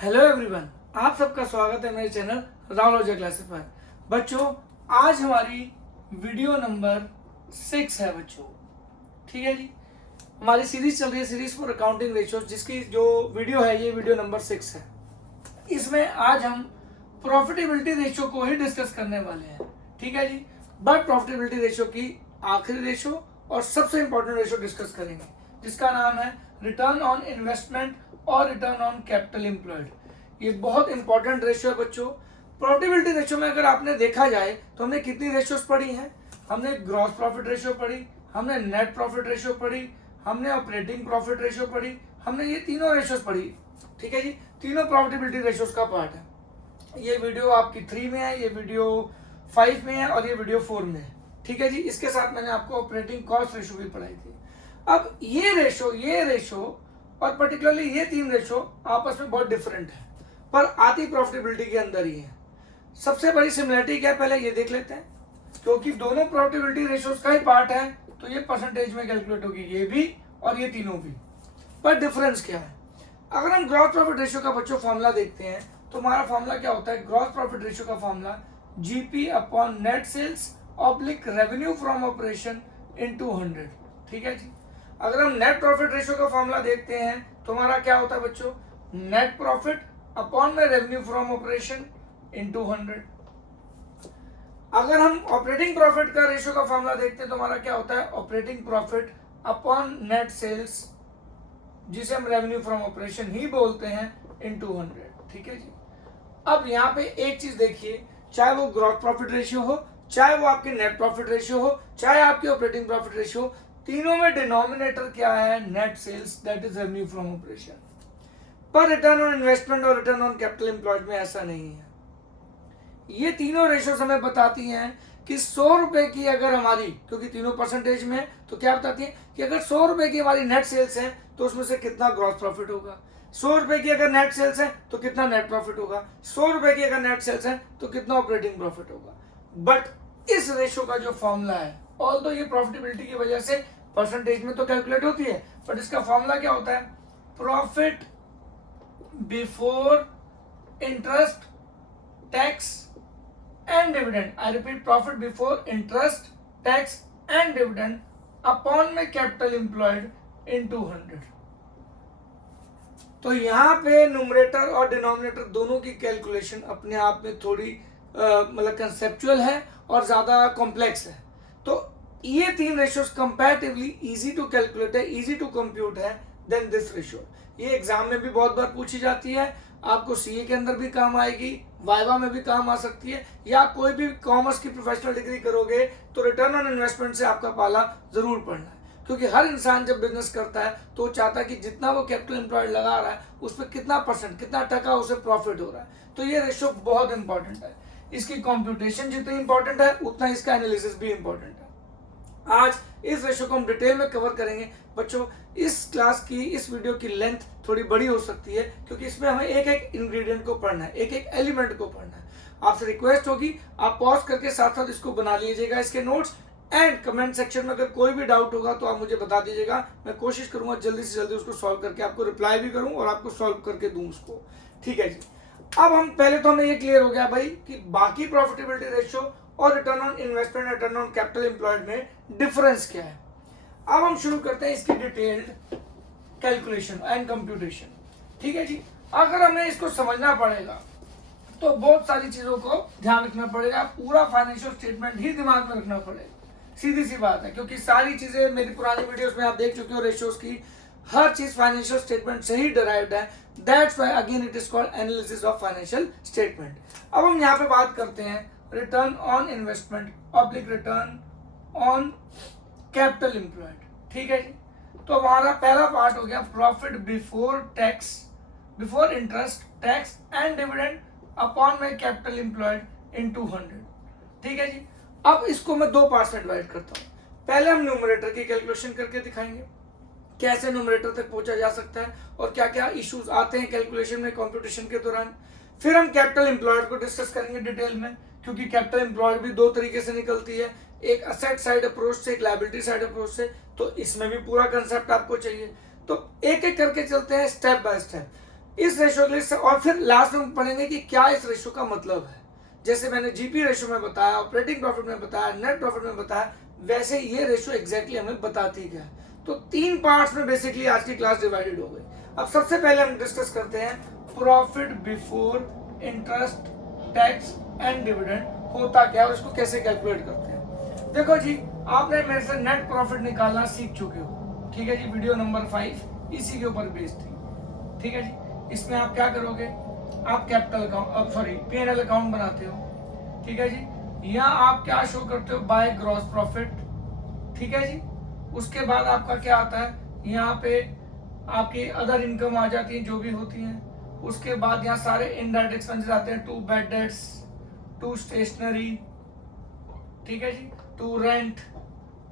Hello everyone, आप सबका स्वागत है मेरे चैनल राहुल ओझा क्लासेस पर। बच्चों, आज हमारी वीडियो नंबर 6 है बच्चों। ठीक है जी, हमारी सीरीज चल रही है सीरीज फॉर अकाउंटिंग रेशियोज, जिसकी जो वीडियो है ये वीडियो नंबर 6 है। इसमें आज हम प्रॉफिटेबिलिटी रेशियो को ही डिस्कस करने वाले हैं। ठीक है जी, बट प्रॉफिटेबिलिटी रेशियो की आखिरी रेशियो और सबसे इंपॉर्टेंट रेशियो डिस्कस करेंगे, जिसका नाम है रिटर्न ऑन इन्वेस्टमेंट और रिटर्न ऑन कैपिटल एम्प्लॉयड। ये बहुत इंपॉर्टेंट रेशियो है बच्चों। प्रॉफिटेबिलिटी रेशियो में अगर आपने देखा जाए तो हमने कितनी रेशियोज पढ़ी हैं? हमने ग्रॉस प्रॉफिट रेशियो पढ़ी, हमने नेट प्रॉफिट रेशियो पढ़ी, हमने ऑपरेटिंग प्रॉफिट रेशियो पढ़ी, हमने ये तीनों रेशियोज पढ़ी। ठीक है जी, तीनों प्रॉफिटेबिलिटी रेशियोज का पार्ट है। ये वीडियो आपकी 3 में है, ये वीडियो 5 में है और ये वीडियो 4 में है। ठीक है जी, इसके साथ मैंने आपको ऑपरेटिंग कॉस्ट रेशियो भी पढ़ाई थी। अब ये रेशियो और पर्टिकुलरली ये 3 रेशियो आपस में बहुत डिफरेंट है, पर आती प्रॉफिटेबिलिटी के अंदर ही है। सबसे बड़ी सिमिलरिटी क्या है, पहले ये देख लेते हैं। क्योंकि दोनों प्रॉफिटेबिलिटी रेशियोज का ही पार्ट है, तो ये परसेंटेज में कैलकुलेट होगी, ये भी और ये तीनों भी। पर डिफरेंस क्या है? अगर हम ग्रॉस प्रॉफिट रेशियो का बच्चों फॉर्मूला देखते हैं तो हमारा फॉर्मूला क्या होता है? ग्रॉस प्रॉफिट रेशियो का formula GP upon net sales oblique revenue from operation into 100। ठीक है जी, अगर हम नेट प्रॉफिट रेशियो का फॉर्मूला देखते हैं तो हमारा क्या होता है बच्चों? नेट प्रॉफिट अपॉन में रेवेन्यू फ्रॉम ऑपरेशन इनटू 100। अगर हम ऑपरेटिंग प्रॉफिट का रेशियो का फॉर्मूला देखते हैं तो हमारा क्या होता है? Operating profit upon net sales, जिसे हम रेवेन्यू फ्रॉम ऑपरेशन ही बोलते हैं, इनटू 100। ठीक है जी, अब यहाँ पे एक चीज देखिए, चाहे वो ग्रॉस प्रॉफिट रेशियो हो, चाहे वो आपकी नेट प्रॉफिट रेशियो हो, चाहे आपकी ऑपरेटिंग प्रॉफिट रेशियो, तीनों में डिनोमिनेटर क्या है? Net sales, that is revenue from operation. पर रिटर्न ऑन इन्वेस्टमेंट और रिटर्न ऑन कैपिटल एम्प्लॉयड में ऐसा नहीं है। ये तीनों रेशियोज हमें बताती हैं कि 100 रुपए की अगर हमारी, क्योंकि तीनों परसेंटेज में, तो क्या बताती है कि अगर 100 रुपए की हमारी नेट सेल्स है तो उसमें से कितना ग्रॉस प्रॉफिट होगा। 100 रुपए की अगर नेट सेल्स है तो कितना नेट प्रॉफिट होगा। 100 रुपए की अगर नेट सेल्स है तो कितना ऑपरेटिंग प्रॉफिट होगा। बट इस रेशियो का जो फॉर्मूला है, ऑल्दो ये प्रॉफिटेबिलिटी की वजह से परसेंटेज में तो कैलकुलेट होती है, बट इसका फॉर्मूला क्या होता है? Profit before interest, tax and dividend. I repeat, profit before interest, tax and dividend upon में capital employed into 100। तो यहाँ पे न्यूमरेटर और डिनोमिनेटर दोनों की कैलकुलेशन अपने आप में थोड़ी मतलब कंसेप्चुअल है और ज्यादा कॉम्प्लेक्स है। तो ये 3 ratios comparatively easy to calculate है, इजी टू कंप्यूट है देन दिस रेशियो। ये एग्जाम में भी बहुत बार पूछी जाती है, आपको सीए के अंदर भी काम आएगी, वाइवा में भी काम आ सकती है, या कोई भी कॉमर्स की प्रोफेशनल डिग्री करोगे तो रिटर्न ऑन इन्वेस्टमेंट से आपका पाला जरूर पढ़ना है। क्योंकि हर इंसान जब बिजनेस करता है तो चाहता है कि जितना वो कैपिटल एम्प्लॉयड लगा रहा है उस पर कितना परसेंट, कितना टका उसे प्रॉफिट हो रहा है। तो ये रेशियो बहुत इंपॉर्टेंट है। इसकी कंप्यूटेशन जितनी इंपॉर्टेंट है उतना इसका एनालिसिस भी इंपॉर्टेंट है। आज इस रेशियो को हम डिटेल में कवर करेंगे। बच्चों, इस क्लास की, इस वीडियो की लेंथ थोड़ी बड़ी हो सकती है क्योंकि इसमें हमें एक एक इंग्रेडिएंट को पढ़ना है, एक एक एलिमेंट को पढ़ना है। आपसे रिक्वेस्ट होगी आप पॉज करके साथ साथ इसको बना लीजिएगा, इसके नोट्स, एंड कमेंट सेक्शन में अगर कोई भी डाउट होगा तो आप मुझे बता दीजिएगा। मैं कोशिश करूंगा जल्दी से जल्दी उसको सॉल्व करके आपको रिप्लाई भी करूं और आपको सॉल्व करके दूं उसको। ठीक है जी, अब हम पहले तो हमें ये क्लियर हो गया भाई कि बाकी प्रॉफिटेबिलिटी रेशियो और return on investment, return on capital employed में डिफरेंस क्या है। अब हम शुरू करते हैं इसकी डिटेल्ड कैलकुलेशन एंड कंप्यूटेशन। ठीक है जी, अगर हमें इसको समझना पड़ेगा तो बहुत सारी चीजों को ध्यान रखना पड़ेगा, पूरा फाइनेंशियल स्टेटमेंट ही दिमाग में रखना पड़ेगा। सीधी सी बात है, क्योंकि सारी चीजें मेरी पुरानी वीडियोस में आप देख चुके हो रेशियोज की, हर चीज फाइनेंशियल स्टेटमेंट से ही डिराइव्ड है। That's why again it is called analysis of financial statement. अब हम यहाँ पे बात करते हैं return on investment oblique return on capital employed. ठीक है जी, तो हमारा पहला पार्ट हो गया profit before tax, before interest, tax and dividend upon में कैपिटल एम्प्लॉयड इनटू 100। ठीक है जी, अब इसको मैं 2 पार्ट्स में डिवाइड करता हूँ। पहले हम न्यूमरेटर की कैलकुलेशन करके दिखाएंगे, कैसे न्यूमरेटर तक पहुंचा जा सकता है और क्या क्या इश्यूज आते हैं कैलकुलेशन में कंप्यूटेशन के दौरान। फिर हम कैपिटल एम्प्लॉयड को डिस्कस करेंगे डिटेल में, क्योंकि कैपिटल एम्प्लॉयड भी 2 तरीके से निकलती है, एक असेट साइड अप्रोच से, एक लायबिलिटी साइड अप्रोच से। तो इसमें भी पूरा कंसेप्ट आपको चाहिए, तो एक एक करके चलते हैं स्टेप बाय स्टेप। इस रेशो के लिए और फिर लास्ट में पढ़ेंगे कि क्या इस रेशो का मतलब है। जैसे मैंने जीपी रेशो में बताया, ऑपरेटिंग प्रॉफिट में बताया, नेट प्रॉफिट में बताया, वैसे ये रेशो एग्जैक्टली हमें बताती क्या है। तो 3 पार्ट्स में बेसिकली आज की क्लास डिवाइडेड हो गई। अब सबसे पहले हम डिस्कस करते हैं profit before interest, tax and dividend होता क्या है और इसको कैसे कैलकुलेट करते हैं। देखो जी, आपने मेरे से नेट प्रॉफिट निकालना सीख चुके हो, ठीक है जी। वीडियो नंबर 5 इसी के ऊपर बेस्ड थी, ठीक है जी। इसमें आप क्या करोगे, आप capital account sorry P&L account बनाते हो, ठीक है जी। यहाँ आप क्या शो करते हो, बाय ग्रॉस प्रॉफिट, ठीक है जी। उसके बाद आपका क्या आता है, यहाँ पे आपकी अदर इनकम आ जाती है जो भी होती हैं। उसके बाद यहाँ सारे इनडायरेक्ट एक्सपेंसेस आते हैं, to bad debts, to stationery, ठीक है जी, टू रेंट,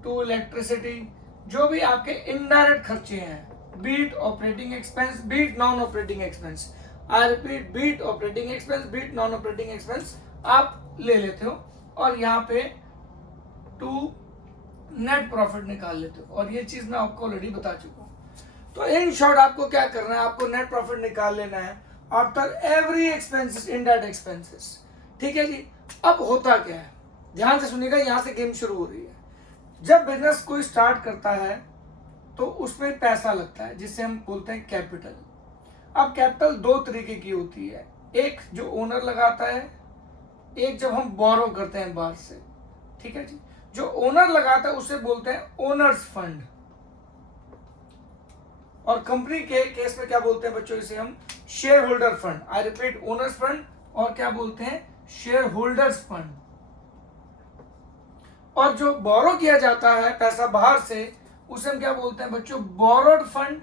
टू इलेक्ट्रिसिटी, जो भी आपके इनडायरेक्ट खर्चे हैं, be it operating expense, be it non operating expense, I repeat, be it operating expense, be it non operating expense आप ले लेते हो और यहाँ पे टू नेट प्रॉफिट निकाल लेते हो। और ये चीज मैं आपको ऑलरेडी बता चुका हूँ। तो इन शॉर्ट आपको क्या करना है, आपको नेट प्रॉफिट निकाल लेना है after every expenses, indirect expenses, ठीक है जी। अब होता क्या है, ध्यान से सुनिएगा, यहाँ से गेम शुरू हो रही है। जब बिजनेस कोई स्टार्ट करता है तो उसमें पैसा लगता है जिसे हम बोलते हैं कैपिटल। अब कैपिटल 2 तरीके की होती है, एक जो ओनर लगाता है, एक जब हम बोरो करते हैं बाहर से, ठीक है जी। जो ओनर लगाता है उसे बोलते हैं ओनर्स फंड, और कंपनी के केस में क्या बोलते हैं बच्चों, इसे हम share holder fund. I repeat, owner's fund और क्या बोलते हैं, शेयर होल्डर्स फंड। और जो बोरो किया जाता है पैसा बाहर से, उसे हम क्या बोलते हैं बच्चों, बोरोड फंड,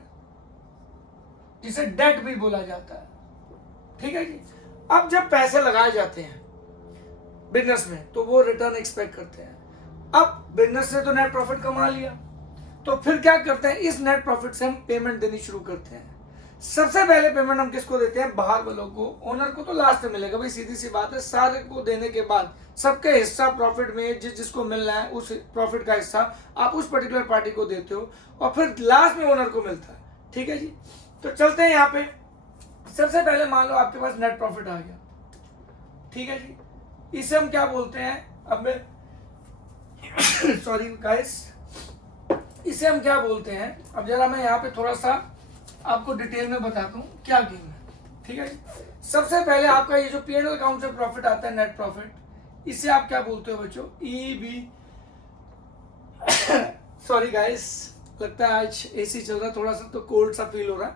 जिसे डेट भी बोला जाता है, ठीक है जी। अब जब पैसे लगाए जाते हैं बिजनेस में तो वो रिटर्न एक्सपेक्ट करते हैं। अब बिजनेस से तो नेट प्रॉफिट कमा लिया, तो फिर क्या करते हैं, इस नेट प्रॉफिट से हम पेमेंट देनी शुरू करते हैं। सबसे पहले पेमेंट हम किसको देते हैं, बाहर वालों को। ओनर को तो लास्ट में मिलेगा भाई, सीधी सी बात है। सारे को देने के बाद सबके हिस्सा प्रॉफिट में जिसको मिलना है उस प्रॉफिट का हिस्सा आप उस पर्टिकुलर पार्टी को देते हो और फिर लास्ट में ओनर को मिलता है, ठीक है जी। तो चलते हैं यहाँ पे। सबसे पहले मान लो आपके पास नेट प्रॉफिट आ गया, ठीक है जी। इसे हम क्या बोलते हैं, अब मैं सॉरी गाइस, इसे हम क्या बोलते हैं, अब जरा मैं यहाँ पे थोड़ा सा आपको डिटेल में बताता हूँ क्या गेम है, ठीक है। सबसे पहले आपका ये जो P&L अकाउंट से प्रॉफिट आता है, नेट प्रॉफिट, इसे आप क्या बोलते हो बच्चों, EB। सॉरी गाइस, लगता है आज AC चल रहा है, थोड़ा सा तो कोल्ड सा फील हो रहा है।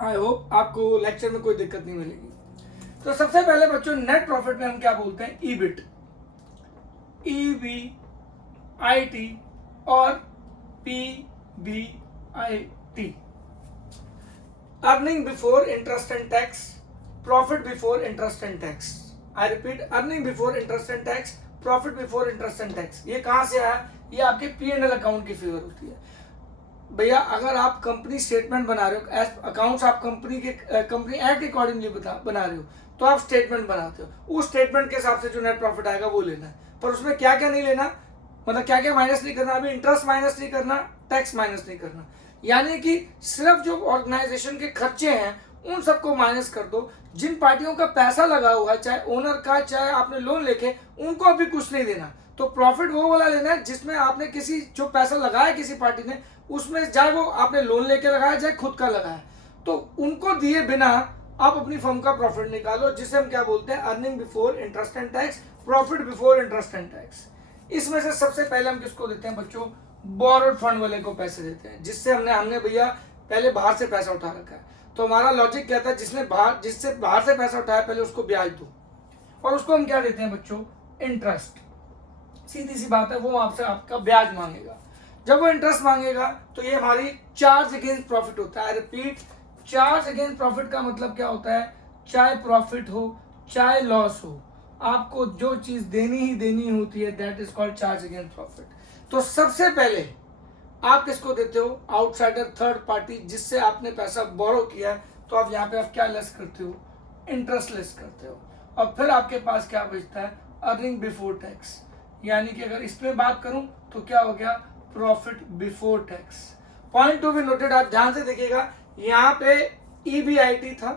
आई होप आपको लेक्चर में कोई दिक्कत नहीं मिलेगी। तो सबसे पहले बच्चों नेट प्रॉफिट में हम क्या बोलते हैं, EBIT, EBIT और PBIT, earning before interest and tax, profit before interest and tax. I repeat, earning before interest and tax, profit before interest and tax. ये कहां से आया, ये आपके P&L अकाउंट की फिगर होती है भैया। अगर आप कंपनी स्टेटमेंट बना रहे हो, अकाउंट्स आप कंपनी एक्ट के अकॉर्डिंगली बना रहे हो, तो आप स्टेटमेंट बनाते हो, उस स्टेटमेंट के हिसाब से जो नेट प्रॉफिट आएगा वो लेना है। पर उसमें क्या क्या नहीं लेना, मतलब क्या क्या माइनस नहीं करना, अभी इंटरेस्ट माइनस नहीं करना, टैक्स माइनस नहीं करना, यानी कि सिर्फ जो ऑर्गेनाइजेशन के खर्चे हैं उन सबको माइनस कर दो। जिन पार्टियों का पैसा लगा हुआ है, चाहे ओनर का चाहे आपने लोन लेके, उनको अभी कुछ नहीं देना। तो प्रॉफिट वो वाला लेना है जिसमें आपने किसी जो पैसा लगाया किसी पार्टी ने, उसमें चाहे वो आपने लोन लेके लगाया चाहे खुद का लगाया, तो उनको दिए बिना आप अपनी फर्म का प्रॉफिट निकालो, जिसे हम क्या बोलते हैं, earning before interest and tax, profit before interest and tax. इसमें से सबसे पहले हम किसको देते हैं बच्चों, बोरोड फंड वाले को पैसे देते हैं, जिससे हमने भैया पहले बाहर से पैसा उठा रखा है। तो हमारा लॉजिक क्या था, जिससे बाहर से पैसा उठाया पहले उसको ब्याज दो, और उसको हम क्या देते हैं बच्चों, इंटरेस्ट। सीधी सी बात है, वो आपसे आपका ब्याज मांगेगा। जब वो इंटरेस्ट मांगेगा तो ये हमारी चार्ज अगेंस्ट प्रॉफिट होता है। रिपीट, चार्ज अगेंस्ट प्रॉफिट का मतलब क्या होता है, चाहे प्रॉफिट हो चाहे लॉस हो, आपको जो चीज देनी ही देनी होती है, that is called charge against profit. तो सबसे पहले आप किसको देते हो, आउटसाइडर, थर्ड पार्टी, जिससे आपने पैसा बोरो किया है। तो आप यहाँ पे आप क्या लेस करते हो, इंटरेस्ट लेस करते हो। और फिर आपके पास क्या बचता है, अर्निंग बिफोर टैक्स, यानी कि अगर इस पे बात करूं तो क्या हो गया, profit before tax. Point to be noted, आप ध्यान से देखिएगा, यहाँ पे EBIT था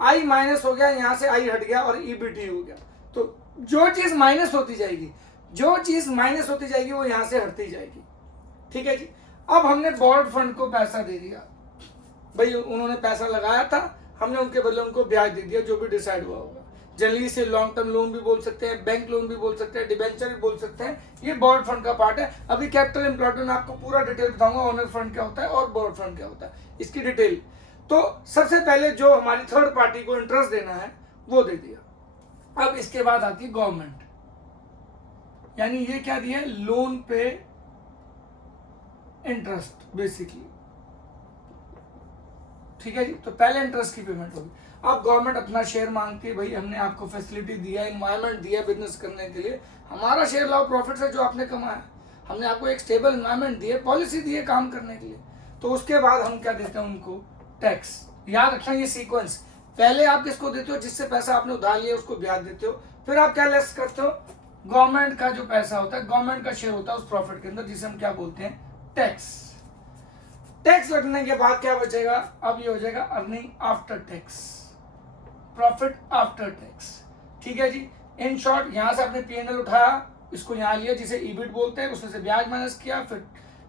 आई माइनस हो गया, यहाँ से आई हट गया और ईबीटी हो गया। तो जो चीज माइनस होती जाएगी, जो चीज माइनस होती जाएगी वो यहाँ से हटती जाएगी। ठीक है जी। अब हमने बोर्ड फंड को पैसा दे दिया, भाई उन्होंने पैसा लगाया था, हमने उनके बदले उनको ब्याज दे दिया, जो भी डिसाइड हुआ होगा। जनरली इसे लॉन्ग टर्म लोन भी बोल सकते हैं, बैंक लोन भी बोल सकते हैं, डिबेंचर भी बोल सकते हैं। ये बोर्ड फंड का पार्ट है। अभी कैपिटल एम्प्लॉयड में आपको पूरा डिटेल बताऊंगा, ओनर फंड क्या होता है और बोर्ड फंड क्या होता है, इसकी डिटेल। तो सबसे पहले जो हमारी थर्ड पार्टी को इंटरेस्ट देना है वो दे दिया। अब इसके बाद आती है गवर्नमेंट, यानी ये क्या दिया, लोन पे इंटरेस्ट बेसिकली। ठीक है जी। तो पहले इंटरेस्ट की पेमेंट होगी। अब गवर्नमेंट अपना शेयर मांगती है, भाई हमने आपको फैसिलिटी दिया, एनवायरनमेंट दिया बिजनेस करने के लिए, हमारा शेयर लाओ प्रॉफिट से जो आपने कमाया, हमने आपको एक स्टेबल एनवायरनमेंट दी है, पॉलिसी दी है काम करने के लिए। तो उसके बाद हम क्या देते हैं उनको, टैक्स। याद रखना ये सीक्वेंस, पहले आप किसको देते हो, जिससे पैसा आपने उधार लिया उसको ब्याज देते हो, फिर आप क्या लेस करते हो, गवर्नमेंट का जो पैसा होता है, गवर्नमेंट का शेयर होता है उस प्रॉफिट के अंदर, जिसे हम क्या बोलते हैं, टैक्स। टैक्स लगने के बाद क्या बचेगा, अब ये हो जाएगा earning after tax, profit after tax. ठीक है जी। इन शॉर्ट, यहां से आपने पीएनएल उठाया, इसको यहां लिया जिसे ईबिट बोलते हैं, उसमें से ब्याज माइनस किया, फिर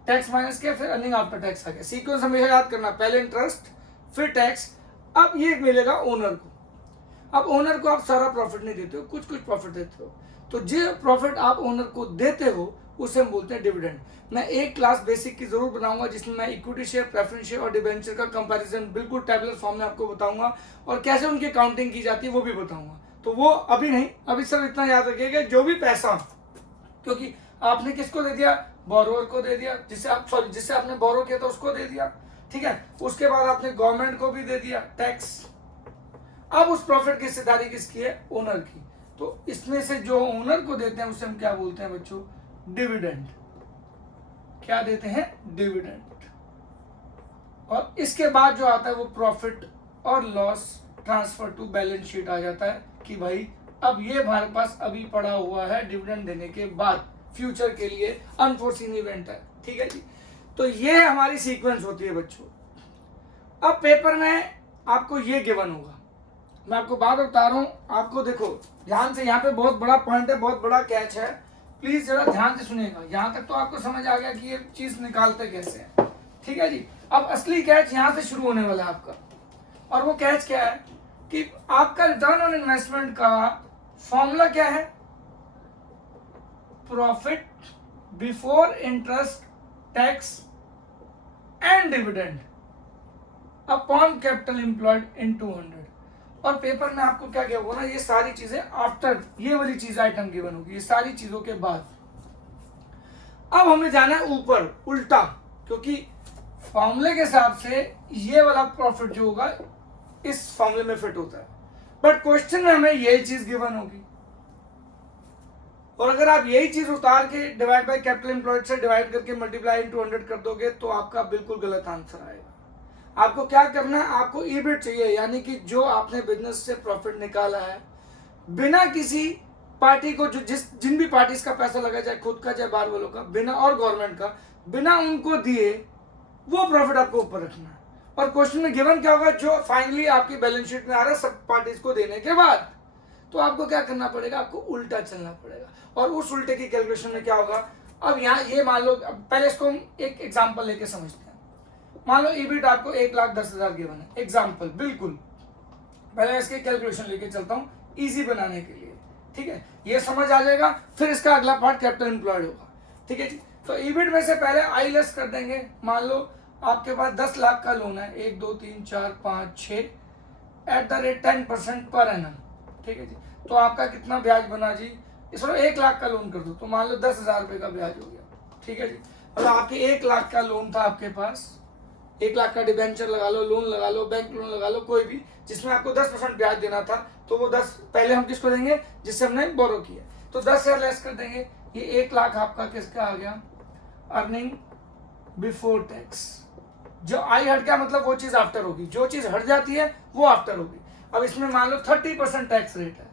टैक्स माइनस किया, फिर अर्निंग आफ्टर टैक्स आ गया। सीक्वेंस हमेशा याद करना, पहले इंटरेस्ट फिर टैक्स। अब ये मिलेगा ओनर को। अब ओनर को आप सारा प्रॉफिट नहीं देते हो, कुछ कुछ प्रॉफिट देते हो। तो जो प्रॉफिट आप ओनर को देते हो उसे हम बोलते हैं डिविडेंड। मैं एक क्लास बेसिक की जरूर बनाऊंगा जिसमें मैं इक्विटी शेयर, प्रेफरेंस शेयर और डिबेंचर का कंपैरिजन बिल्कुल टैबुलर फॉर्म में आपको बताऊंगा, और कैसे उनकी काउंटिंग की जाती है वो भी बताऊंगा। तो वो अभी नहीं, अभी सिर्फ इतना याद रखिएगा, जो भी पैसा, क्योंकि आपने किसको दे दिया, बोरोअर को दे दिया, जिससे आपने बोरो किया था उसको दे दिया। ठीक है। उसके बाद आपने गवर्नमेंट को भी दे दिया टैक्स। अब उस प्रॉफिट की हिस्सेदारी किसकी है, ओनर की। तो इसमें से जो ओनर को देते हैं उसे हम क्या बोलते हैं बच्चों, डिविडेंड। क्या देते हैं, डिविडेंड। और इसके बाद जो आता है वो प्रॉफिट और loss transfer to balance sheet आ जाता है, कि भाई अब ये हमारे पास अभी पड़ा हुआ है डिविडेंड देने के बाद, फ्यूचर के लिए अनफोर्सीन इवेंट है। ठीक है जी। तो ये हमारी सीक्वेंस होती है बच्चों। अब पेपर में आपको ये गिवन होगा, मैं आपको बात बता रहा हूं, आपको देखो ध्यान से, यहाँ पे बहुत बड़ा पॉइंट है, बहुत बड़ा कैच है, प्लीज जरा ध्यान से सुनिएगा। यहां तक तो आपको समझ आ गया कि ये चीज निकालते कैसे हैं। ठीक है जी। अब असली कैच यहां से शुरू होने वाला है आपका, और वो कैच क्या है कि आपका रिटर्न ऑन इन्वेस्टमेंट का फॉर्मूला क्या है, profit before interest, tax and dividend upon capital employed in 200। और पेपर में आपको क्या होगा ना, ये सारी चीजें आफ्टर, ये वाली चीज आइटम गिवन होगी, ये सारी चीजों के बाद। अब हमें जाना है ऊपर, उल्टा, क्योंकि फॉर्मूले के हिसाब से ये वाला प्रॉफिट जो होगा इस फॉर्मूले में फिट होता है, बट क्वेश्चन में हमें यही चीज गिवन होगी। और अगर आप यही चीज उतार के डिवाइड बाय कैपिटल एम्प्लॉयड से डिवाइड करके मल्टीप्लाई इनटू 100 कर दोगे तो आपका बिल्कुल गलत आंसर आएगा। आपको क्या करना है, आपको ईबिट चाहिए, यानी कि जो आपने बिजनेस से प्रॉफिट निकाला है बिना किसी पार्टी को, जो जिन भी पार्टीज का पैसा लगा, चाहे खुद का चाहे बाहर वालों का, बिना, और गवर्नमेंट का, बिना उनको दिए वो प्रॉफिट आपको ऊपर रखना है। और क्वेश्चन में गिवन क्या होगा, जो फाइनली आपकी बैलेंस शीट में आ रहा है सब पार्टीज को देने के बाद। तो आपको क्या करना पड़ेगा, आपको उल्टा चलना पड़ेगा। और उस उल्टे की कैलकुलेशन में क्या होगा, अब यहाँ ये मान लो, पहले इसको हम एक एग्जाम्पल लेके समझते हैं। मान लो ईबिट आपको 1,10,000 गिवन है, एग्जाम्पल, बिल्कुल। पहले इसके कैलकुलेशन लेके चलता हूँ इजी बनाने के लिए। ठीक है, ये समझ आ जाएगा, फिर इसका अगला पार्ट कैपिटल एम्प्लॉयड होगा। ठीक है जी। तो ईबिट में से पहले आई लेस कर देंगे। मान लो आपके पास 10 लाख का लोन है, 1 2 3 4 5 6 @10% पर एनम। ठीक है जी। तो आपका कितना ब्याज बना जी, इसमें 1 लाख का लोन कर दो तो मान लो 10,000 रुपए का ब्याज हो गया। ठीक है जी। मतलब आपके 1 लाख का लोन था आपके पास, 1 लाख का डिबेंचर लगा लो, लोन लगा लो, बैंक लोन लगा लो, कोई भी, जिसमें आपको 10% ब्याज देना था। तो वो 10 पहले हम किसको देंगे, जिससे हमने बोरो किया, तो 10,000 लेस कर देंगे। ये 1 लाख आपका किसका आ गया, अर्निंग बिफोर टैक्स। जो आई हट गया मतलब वो चीज आफ्टर होगी, जो चीज हट जाती है वो आफ्टर होगी। अब इसमें मान लो 30% टैक्स रेट है।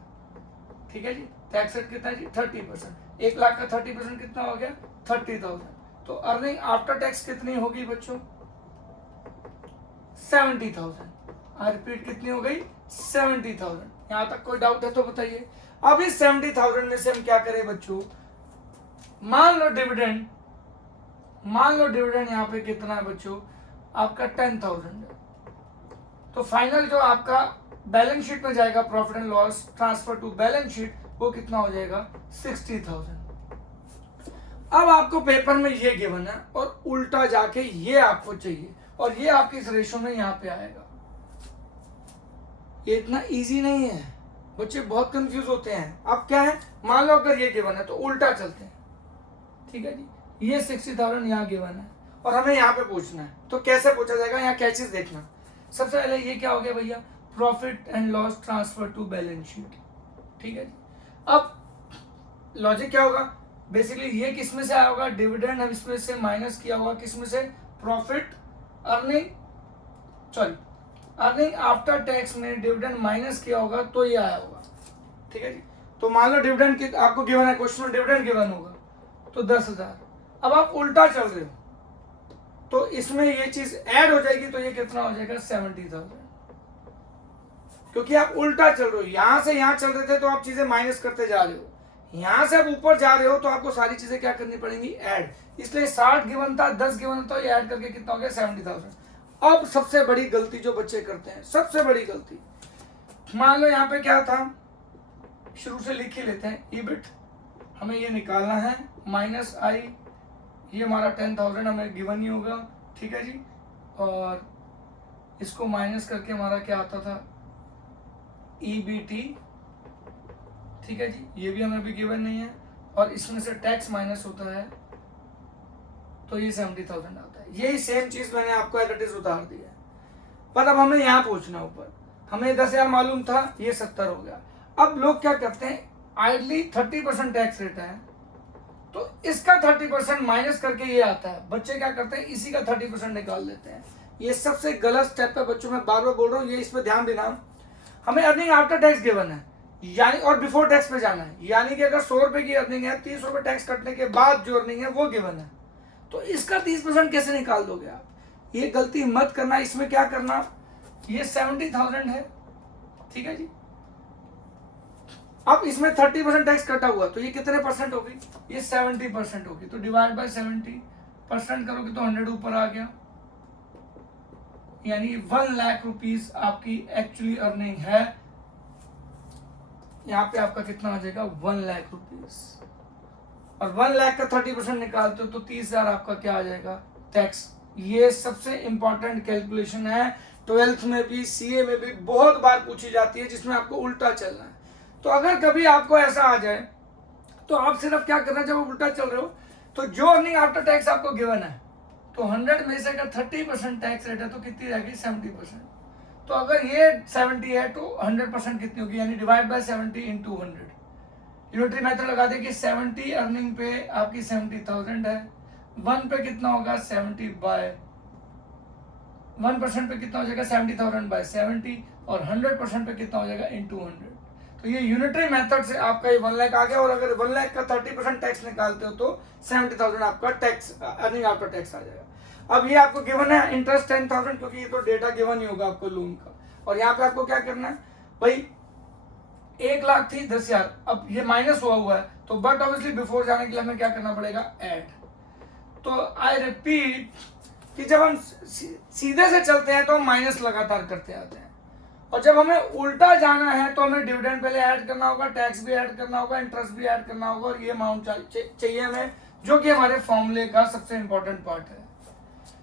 ठीक है जी। टैक्स रेट कितना है जी, 30%। 1 लाख का 30% कितना हो गया, 30,000। तो अर्निंग आफ्टर टैक्स कितनी होगी बच्चों, 70,000। रिपीट कितनी हो गई, 70,000। यहाँ तक कोई डाउट है तो बताइए। अब इस 70,000 में से हम क्या करें बच्चों, मान लो डिविडेंड यहाँ पे कितना है बच्चों, आपका 10,000 है। तो फाइनल जो आपका बैलेंस शीट में जाएगा, profit and loss transfer to balance sheet, वो कितना हो जाएगा 60,000। अब आपको पेपर में ये गिवन है और उल्टा जाके ये आपको चाहिए, और ये आपके इस रेशो में यहाँ पे आएगा। ये इतना इजी नहीं है, बच्चे बहुत कंफ्यूज होते हैं। अब क्या है, मान लो अगर ये गिवन है तो उल्टा चलते हैं, ठीक है जी। ये 60,000 यहाँ गिवन है और हमें यहाँ पे पूछना है, तो कैसे पूछा जाएगा, यहाँ क्या चीज देखना। सबसे पहले ये क्या हो गया भैया, profit and loss transfer to balance sheet, ठीक है जी। अब लॉजिक क्या होगा, बेसिकली ये किस में से आया होगा, डिविडेंड हम इसमें से माइनस किया होगा, किस में से, प्रॉफिट अर्निंग आफ्टर टैक्स में डिविडेंड माइनस किया होगा तो ये आया होगा, ठीक है जी। तो मान लो डिविडेंड की आपको गिवन है, क्वेश्चन में डिविडेंड गिवन होगा तो 10,000। अब आप उल्टा चल रहे हो तो इसमें ये चीज ऐड हो जाएगी, तो ये कितना हो जाएगा 70,000, क्योंकि आप उल्टा चल रहे हो। यहां से यहां चल रहे थे तो आप चीजें माइनस करते जा रहे हो, यहां से आप ऊपर जा रहे हो तो आपको सारी चीजें क्या करनी पड़ेंगी, ऐड। इसलिए 60 गिवन था, 10 गिवन था, ये ऐड करके कितना हो गया 70,000। अब सबसे बड़ी गलती जो बच्चे करते हैं, सबसे बड़ी गलती, मान लो यहाँ पे क्या था, शुरू से लिख ही लेते हैं, ईबिट हमें ये निकालना है, माइनस आई, ये हमारा 10,000 हमें गिवन ही होगा, ठीक है जी। और इसको माइनस करके हमारा क्या आता था, ईबीटी, ठीक है जी, ये भी हमें भी गिवन नहीं है। और इसमें से टैक्स माइनस होता है तो ये 70,000 आता है। यही सेम चीज मैंने आपको एज इट इज उतार दिया है, पर अब हमें यहाँ पूछना ऊपर, हमें 10,000 मालूम था, ये 70 हो गया। अब लोग क्या करते हैं, आइडली 30% टैक्स रेट है तो इसका 30% माइनस करके ये आता है, बच्चे क्या करते हैं इसी का 30% निकाल लेते हैं। ये सबसे गलत स्टेप है बच्चों, मैं बार बार बोल रहा हूँ, ये इस पर ध्यान देना। हमें अर्निंग आफ्टर टैक्स गिवन है, यानी और बिफोर टैक्स पे जाना है, यानी कि अगर 100 रुपए की अर्निंग है, 30 रुपए टैक्स कटने के बाद जो अर्निंग है वो गिवन है, तो इसका 30% कैसे निकाल दोगे आप, ये गलती मत करना। इसमें क्या करना, ये 70,000 है, ठीक है जी। अब इसमें 30% टैक्स कटा हुआ तो ये कितने परसेंट होगी, ये 70% होगी। तो डिवाइड बाय 70% करोगे तो 100 ऊपर आ गया, यानी 1 लाख रुपीस आपकी एक्चुअली अर्निंग है। यहाँ पे आपका कितना आ जाएगा 1 लाख रुपीस, और 1 लाख का 30% निकालते हो तो 30,000 आपका क्या आ जाएगा, टैक्स। ये सबसे इंपॉर्टेंट कैलकुलेशन है, 12th में भी, सीए में भी बहुत बार पूछी जाती है, जिसमें आपको उल्टा चलना है। तो अगर कभी आपको ऐसा आ जाए तो आप सिर्फ क्या करना, जब आप उल्टा चल रहे हो तो जो अर्निंग आफ्टर टैक्स आपको गिवन है, तो 100 में से अगर 30% टैक्स रेट है तो कितनी रहेगी 70%। तो अगर ये 70 है तो 100% कितनी होगी, यानी divide by 70 into 100। Unitary method लगा दे कि 70 अर्निंग पे आपकी 70,000 है, 1 पे कितना होगा 70 बाय 1% पे कितना हो जाएगा 70,000 बाय 70, और 100% पे कितना हो जाएगा इंटू 100। तो ये यूनिटरी मेथड से आपका ये 1 लाख आ गया, और अगर 1 लाख का 30% टैक्स निकालते हो तो 70,000 आपका टैक्स अर्निंग आफ्टर टैक्स आ जाएगा। अब ये आपको गिवन है इंटरेस्ट 10,000, क्योंकि ये तो डेटा गिवन ही होगा आपको लोन का। और यहाँ पे आपको क्या करना है भाई, 1 लाख थी 10,000, अब ये माइनस हुआ है तो बट ऑब्वियसली बिफोर जाने के लिए हमें क्या करना पड़ेगा, ऐड। तो आई रिपीट कि जब हम सीधे से चलते हैं तो हम माइनस लगातार करते आते हैं, और जब हमें उल्टा जाना है तो हमें डिविडेंड पहले ऐड करना होगा, टैक्स भी ऐड करना होगा, इंटरेस्ट भी ऐड करना होगा, और ये अमाउंट चाहिए हमें, जो कि हमारे फॉर्मूले का सबसे इंपॉर्टेंट पार्ट है।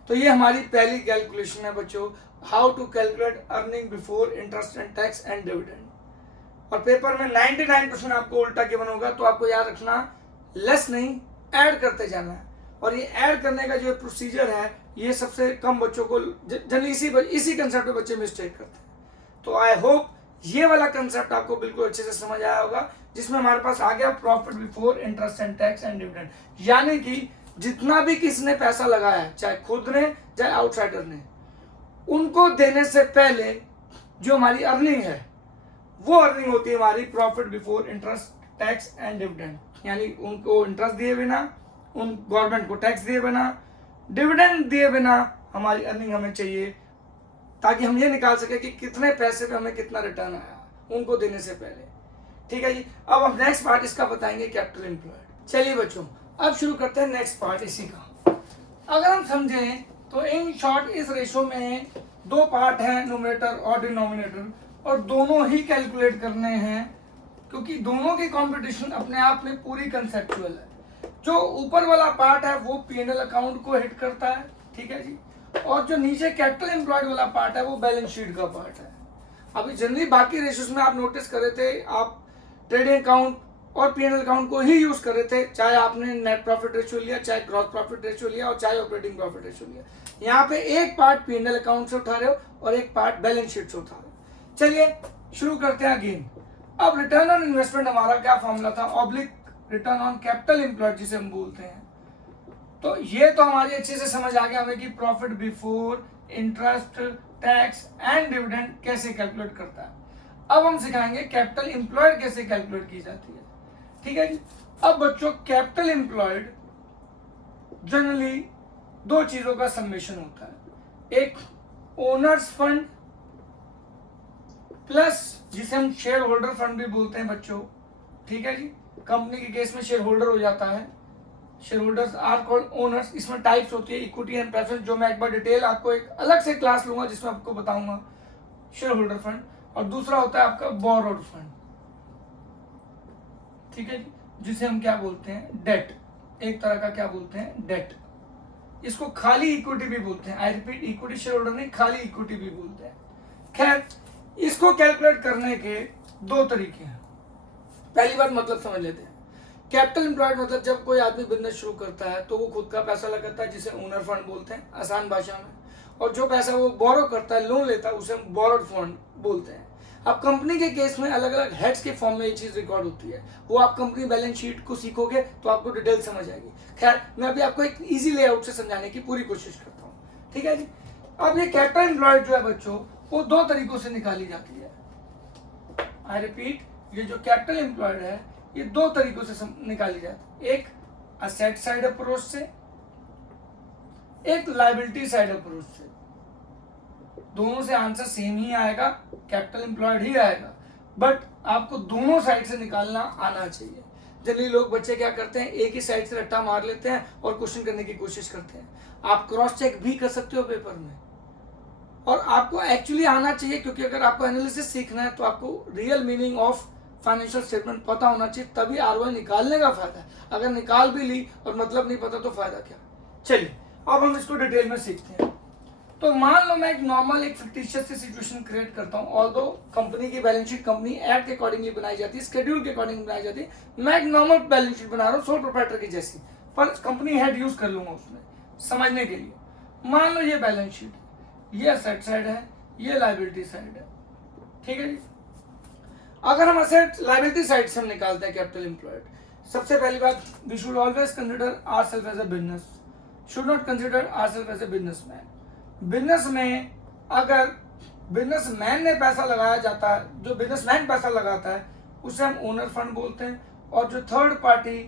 तो ये हमारी पहली कैलकुलेशन है बच्चों, how to calculate earning before interest and tax and dividend. और पेपर में 99% आपको उल्टा गिवन होगा, तो आपको याद रखना लेस नहीं, ऐड करते जाना है। और ये ऐड करने का जो प्रोसीजर है, ये सबसे कम बच्चों को जनरली इसी कंसेप्ट पे बच्चे मिस्टेक करते हैं। तो आई होप ये वाला कंसेप्ट आपको बिल्कुल अच्छे से समझ आया होगा, जिसमें हमारे पास आ गया profit before interest and tax and dividend, यानी कि जितना भी किसने पैसा लगाया है, चाहे खुद ने चाहे आउटसाइडर ने, उनको देने से पहले जो हमारी अर्निंग है वो अर्निंग होती है हमारी profit before interest tax and dividend. यानी उनको इंटरेस्ट दिए बिना, उन गवर्नमेंट को टैक्स दिए बिना, डिविडेंड दिए बिना हमारी अर्निंग हमें चाहिए ताकि हम ये निकाल सके कि कितने पैसे पे हमें कितना रिटर्न आया उनको देने से पहले। ठीक है जी। अब हम नेक्स्ट पार्ट इसका बताएंगे, कैपिटल एम्प्लॉयड। चलिए बच्चों, अब शुरू करते हैं नेक्स्ट पार्ट इसी का। अगर हम समझें तो इन शॉर्ट इस रेशो में दो पार्ट हैं, न्यूमरेटर और डिनोमिनेटर, और दोनों ही कैलकुलेट करने हैं क्योंकि दोनों की कंपटीशन अपने आप में पूरी कंसेप्चुअल है। जो ऊपर वाला पार्ट है वो P&L अकाउंट को हिट करता है, ठीक है जी, और जो नीचे कैपिटल एम्प्लॉयड वाला पार्ट है वो बैलेंस शीट का पार्ट है। अभी जनरली बाकी रेशियोज में आप नोटिस कर रहे थे, आप ट्रेडिंग अकाउंट और P&L अकाउंट को ही यूज कर रहे थे, चाहे आपने नेट प्रॉफिट रेशियो लिया, चाहे ग्रॉस प्रॉफिट रेशियो लिया और चाहे ऑपरेटिंग प्रॉफिट रेशियो लिया। यहाँ पे एक पार्ट P&L अकाउंट से उठा रहे हो और एक पार्ट बैलेंस शीट से उठा रहे हो। चलिए शुरू करते हैं अगेन। अब रिटर्न ऑन इन्वेस्टमेंट हमारा क्या फॉर्मूला था, oblique return on capital employed जिसे हम बोलते हैं। तो ये तो हमारी अच्छे से समझ आ गया हमें कि profit before interest, tax and dividend कैसे कैलकुलेट करता है। अब हम सिखाएंगे कैपिटल एम्प्लॉयड कैसे कैलकुलेट की जाती है, ठीक है जी। अब बच्चों, कैपिटल एम्प्लॉयड जनरली दो चीजों का समेशन होता है, एक ओनर्स फंड प्लस जिसे हम शेयर होल्डर फंड भी बोलते हैं बच्चों, ठीक है जी। कंपनी के केस में शेयर होल्डर हो जाता है, share holders are called owners. इसमें टाइप्स होती है इक्विटी एंड प्रेफरेंस, जो मैं एक बार डिटेल आपको एक अलग से क्लास लूंगा जिसमें आपको बताऊंगा शेयर होल्डर फंड। और दूसरा होता है आपका बोरोड फंड, ठीक है जी, जिसे हम क्या बोलते हैं, डेट, एक तरह का क्या बोलते हैं, डेट। इसको खाली इक्विटी भी बोलते हैं, I repeat, equity share holder नहीं, खाली इक्विटी भी बोलते हैं। खैर, इसको कैलकुलेट करने के दो तरीके हैं। पहली बात मतलब समझ लेते हैं। कैपिटल एम्प्लॉयड मतलब जब कोई आदमी बिजनेस शुरू करता है तो वो खुद का पैसा लगाता है जिसे ओनर फंड बोलते हैं आसान भाषा में, और जो पैसा वो बोरो करता है, लोन लेता है, उसे हम बोरोड फंड बोलते हैं। अब कंपनी के केस में अलग अलग हेड्स के फॉर्म में ये चीज रिकॉर्ड होती है, वो आप कंपनी बैलेंस शीट को सीखोगे तो आपको डिटेल समझ आएगी। खैर, मैं अभी आपको एक इजी लेआउट से समझाने की पूरी कोशिश करता हूँ, ठीक है जी। अब ये कैपिटल एम्प्लॉयड जो है बच्चों, वो दो तरीकों से निकाली जाती है। आई रिपीट, ये जो कैपिटल एम्प्लॉयड है ये दो तरीकों से निकाली जाती है, एक असेट साइड अप्रोच से, एक लायबिलिटी साइड अप्रोच से। दोनों से आंसर सेम ही आएगा, कैपिटल एम्प्लॉयड ही आएगा, बट आपको दोनों साइड से निकालना आना चाहिए। जनरली लोग बच्चे क्या करते हैं, एक ही साइड से रट्टा मार लेते हैं और क्वेश्चन करने की कोशिश करते हैं। आप क्रॉस चेक भी कर सकते हो पेपर में, और आपको एक्चुअली आना चाहिए, क्योंकि अगर आपको एनालिसिस सीखना है तो आपको real meaning of financial statement पता होना चाहिए, तभी आरओआई निकालने का फायदा है। अगर निकाल भी ली और मतलब नहीं पता तो फायदा क्या। चलिए अब हम इसको डिटेल में सीखते हैं। तो मान लो मैं एक नॉर्मल एक फिक्टिशियस सिचुएशन क्रिएट करता हूं, ऑल्दो कंपनी की बैलेंस शीट कंपनी एक्ट के अकॉर्डिंगली बनाई जाती है, शेड्यूल के अकॉर्डिंग बनाई जाती है। मैं एक नॉर्मल बैलेंस शीट बना रहा हूँ सोल प्रोप्राइटर की जैसी, पर कंपनी हेड यूज कर लूंगा उसमें समझने के लिए। मान लो ये बैलेंस शीट है, ये असेट साइड है, ये लायबिलिटी साइड है, ठीक है जी। अगर हम असेट लायबिलिटी साइड से हम निकालते हैं कैपिटल एम्प्लॉयड, सबसे पहली बात, we should always consider ourselves as a business, should not consider ourselves as a businessman. Business में अगर बिजनेसमैन ने पैसा लगाया जाता है, जो बिजनेसमैन पैसा लगाता है उसे हम ओनर फंड बोलते हैं, और जो थर्ड पार्टी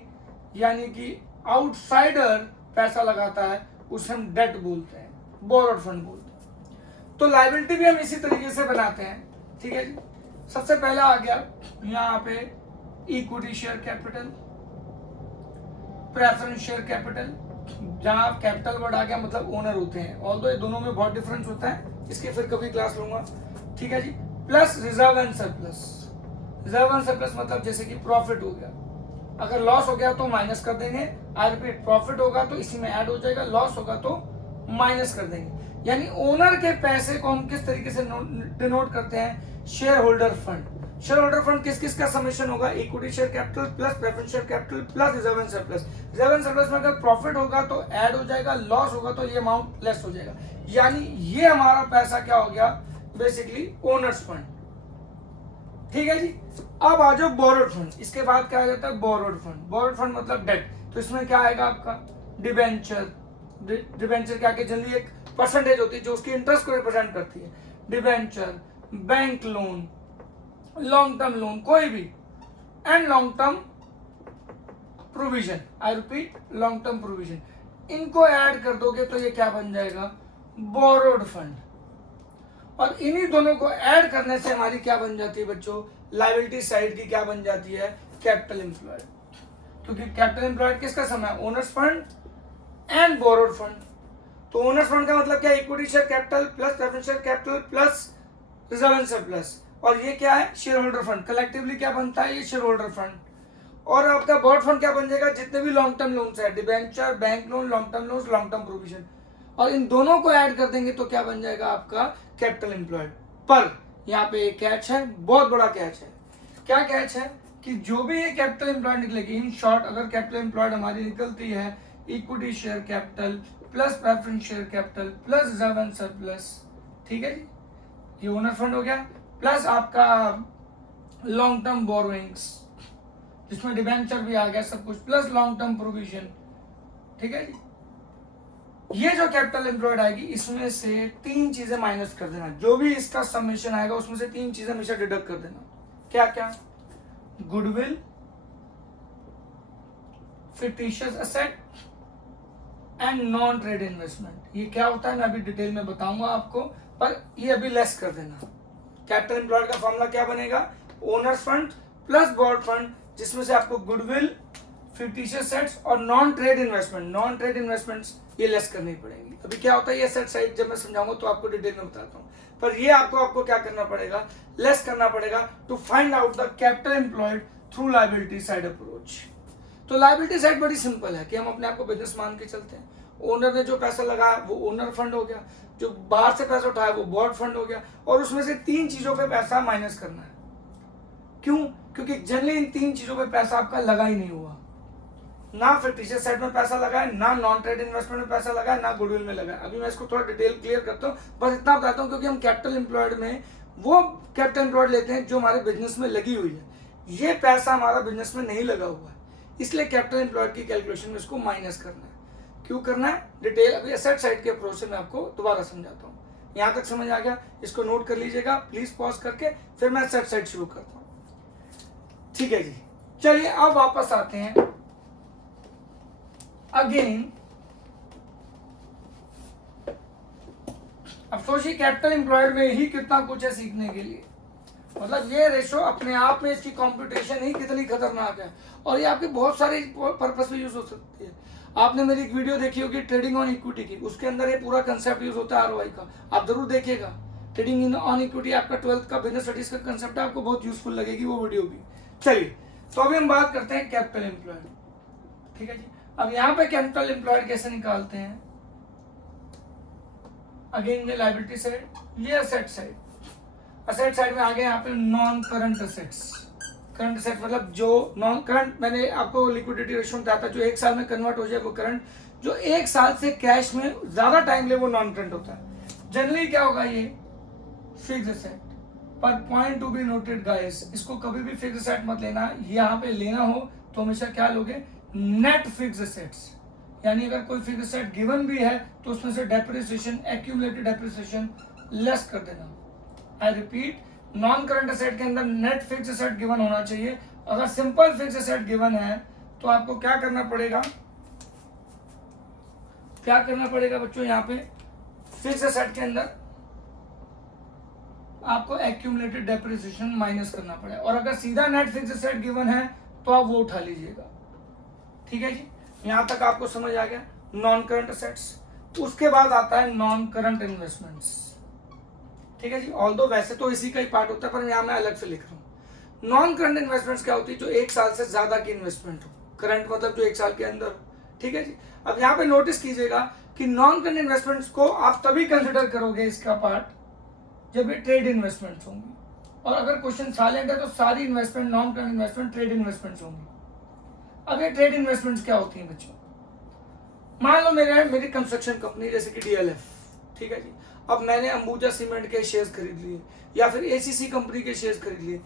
यानी कि आउटसाइडर पैसा लगाता है उसे हम डेट बोलते हैं, बोरोड फंड बोलते हैं। तो लायबिलिटी भी हम इसी तरीके से बनाते हैं, ठीक है जी। सबसे पहला आ गया यहाँ पे equity share capital, preference share capital, जहाँ कैपिटल वर्ड आ गया मतलब ओनर होते हैं, ऑल्दो ये दोनों में बहुत डिफरेंस होता है, इसके फिर कभी क्लास लूंगा, ठीक है जी। Plus reserve and surplus, reserve and surplus मतलब जैसे कि प्रॉफिट हो गया, अगर लॉस हो गया तो माइनस कर देंगे, आई रिपीट, प्रॉफिट होगा तो इसी में ऐड हो जाएगा, लॉस होगा तो माइनस कर देंगे। यानी ओनर के पैसे को हम किस तरीके से डिनोट करते हैं, share holder fund. Share holder fund किस किस का समेशन होगा, equity share capital plus preference share capital plus reserve and surplus. Reserve and surplus में अगर प्रॉफिट होगा तो ऐड हो जाएगा, लॉस होगा तो ये अमाउंट लेस हो जाएगा। यानी ये हमारा पैसा क्या हो गया, बेसिकली ओनर्स फंड, ठीक है जी। अब आ जाओ बोरोड फंड, इसके बाद क्या आ जाता है, बोरोड फंड। बोरोड फंड मतलब डेट, तो इसमें क्या आएगा आपका डिबेंचर, डिबेंचर क्या, जनरली एक परसेंटेज होती है जो उसकी इंटरेस्ट को रिप्रेजेंट करती है, debenture, bank loan, long term loan कोई भी, and long term provision, I repeat long term provision. इनको ऐड कर दोगे तो ये क्या बन जाएगा, बोरोड फंड। और इन्हीं दोनों को ऐड करने से हमारी क्या बन जाती है बच्चों, लायबिलिटी साइड की क्या बन जाती है, कैपिटल एम्प्लॉयड। क्योंकि कैपिटल एम्प्लॉयड किसका सम है, owner's fund and borrowed fund. तो ओनर्स फंड का मतलब क्या, equity share capital plus preference share capital plus reserve and surplus, और ये क्या है, शेयर होल्डर फंड। कलेक्टिवली क्या बनता है, ये शेयर होल्डर फंड। और आपका बोर्ड फंड क्या बन जाएगा, जितने भी लॉन्ग टर्म लोन्स है, debenture, bank loan, long term loans, long term provision, और इन दोनों को ऐड कर देंगे तो क्या बन जाएगा आपका कैपिटल एम्प्लॉयड। पर यहाँ पे एक कैच है, बहुत बड़ा कैच है। क्या कैच है कि जो भी ये कैपिटल एम्प्लॉयड निकलेगी, इन शॉर्ट अगर कैपिटल एम्प्लॉयड हमारी निकलती है equity share capital plus preference share capital plus reserve and surplus, ठीक है जी, ये ओनर फंड हो गया, प्लस आपका लॉन्ग टर्म बोरोइंग्स जिसमें डिबेंचर भी आ गया सब कुछ, प्लस लॉन्ग टर्म प्रोविजन, ठीक है जी। ये जो कैपिटल एम्प्लॉयड आएगी इसमें से 3 चीजें माइनस कर देना, जो भी इसका समेशन आएगा उसमें से 3 चीजें हमेशा डिडक्ट कर देना। क्या क्या, goodwill, fictitious asset and non trade investment. ये क्या होता है मैं अभी डिटेल में बताऊंगा आपको, पर ये अभी लेस कर देना। कैपिटल एम्प्लॉयड का फॉर्मूला क्या बनेगा, owner's fund plus board fund, जिसमें से आपको गुडविल, फिक्टिशियस एसेट्स और नॉन ट्रेड इन्वेस्टमेंट्स ये लेस करनी पड़ेंगी। अभी क्या होता है ये एसेट साइड जब मैं समझाऊंगा तो आपको डिटेल में बताता हूँ, पर ये आपको क्या करना पड़ेगा, लेस करना पड़ेगा to find out the capital employed through liability side approach. तो लायबिलिटी साइड बड़ी सिंपल है कि हम अपने आप को बिजनेस मान के चलते हैं। ओनर ने जो पैसा लगाया वो ओनर फंड हो गया, जो बाहर से पैसा उठाया वो बोर्ड फंड हो गया, और उसमें से 3 चीजों पे पैसा माइनस करना है। क्यों, क्योंकि जनरली इन 3 चीजों पे पैसा आपका लगा ही नहीं हुआ, ना फिक्टिशियस साइड में पैसा लगा है, ना नॉन ट्रेड इन्वेस्टमेंट में पैसा लगा है, ना गुडविल में लगा है। अभी मैं इसको थोड़ा डिटेल क्लियर करता हूँ, बस इतना बताता हूँ क्योंकि हम कैपिटल एम्प्लॉयड में वो कैपिटल एम्प्लॉयड लेते हैं जो हमारे बिजनेस में लगी हुई है। ये पैसा हमारा बिजनेस में नहीं लगा हुआ है, इसलिए कैपिटल एम्प्लॉयड की कैलकुलेशन में इसको माइनस करना है। क्यों करना है, डिटेल अभी एसेट साइड के अप्रोच से मैं आपको दोबारा समझाता हूँ। यहाँ तक समझ आ गया, इसको नोट कर लीजिएगा प्लीज, पॉज करके फिर मैं एसेट साइड शुरू करता हूँ, ठीक है जी। चलिए अब वापस आते हैं अगेन। अब सोचिए कैपिटल एम्प्लॉयड में ही कितना कुछ है सीखने के लिए, मतलब ये रेशो अपने आप में इसकी कंप्यूटेशन ही कितनी खतरनाक है, और ये आपके बहुत सारे पर्पस में यूज हो सकती है। आपने मेरी एक वीडियो देखी होगी ट्रेडिंग ऑन इक्विटी की, उसके अंदर ये पूरा कंसेप्ट यूज होता है आरओआई का, आप जरूर देखिएगा। ट्रेडिंग इन ऑन इक्विटी आपका 12th का बिजनेस स्टडीज का कंसेप्ट है, आपको बहुत यूजफुल लगेगी वो वीडियो भी। चलिए तो अभी हम बात करते हैं कैपिटल एम्प्लॉयड, ठीक है जी। अब यहाँ पे कैपिटल एम्प्लॉयड कैसे निकालते हैं, अगेन ये लायबिलिटी साइड, ये असेट साइड। असेट साइड में आ गए यहाँ पे non current assets. Current asset मतलब जो नॉन करंट, मैंने आपको लिक्विडिटी रेशियो बताया था, जो 1 साल में कन्वर्ट हो जाए वो करंट, जो 1 साल से कैश में ज्यादा टाइम ले वो नॉन करंट होता है। जनरली क्या होगा, ये फिक्स असेट, पर point to be noted guys, इसको कभी भी फिक्स असेट मत लेना, यहाँ पे लेना हो तो हमेशा क्या लोगे, नेट फिक्स असेट्स। यानी अगर कोई फिक्स असेट गिवन भी है तो उसमें से डेप्रिसिएशन, एक्यूमुलेटेड डेप्रिसिएशन लेस कर देना। I repeat, non current asset के अंदर नेट फिक्स असेट गिवन होना चाहिए। अगर सिंपल फिक्स असेट गिवन है तो आपको क्या करना पड़ेगा, क्या करना पड़ेगा बच्चों, यहाँ पे फिक्स असेट के अंदर आपको एक्यूमुलेटेड डेप्रिसिएशन माइनस करना पड़ेगा, और अगर सीधा नेट फिक्स असेट गिवन है तो आप वो उठा लीजिएगा, ठीक है जी। यहां तक आपको समझ आ गया नॉन करंट असेट्स। उसके बाद आता है नॉन करंट इन्वेस्टमेंट्स, ठीक है जी। ऑल्दो वैसे तो इसी का ही पार्ट होता है, पर यहाँ मैं अलग से लिख रहा हूँ। नॉन करंट इन्वेस्टमेंट्स क्या होती है, जो 1 साल से ज्यादा की इन्वेस्टमेंट हो, करंट मतलब जो 1 साल के अंदर हो, ठीक है जी। अब यहाँ पे नोटिस कीजिएगा कि नॉन करंट इन्वेस्टमेंट्स को आप तभी कंसिडर करोगे इसका पार्ट जब ये ट्रेड इन्वेस्टमेंट्स होंगी, और अगर क्वेश्चन साइलेंट है तो सारी investment non current investment trade investments होंगी। अब ये ट्रेड इन्वेस्टमेंट्स क्या होती हैं बच्चों, मान लो मेरी कंस्ट्रक्शन कंपनी जैसे कि डीएलएफ, ठीक है जी। अब मैंने अंबुजा सीमेंट के शेयर्स खरीद लिए या फिर एसीसी कंपनी के शेयर्स खरीद लिए,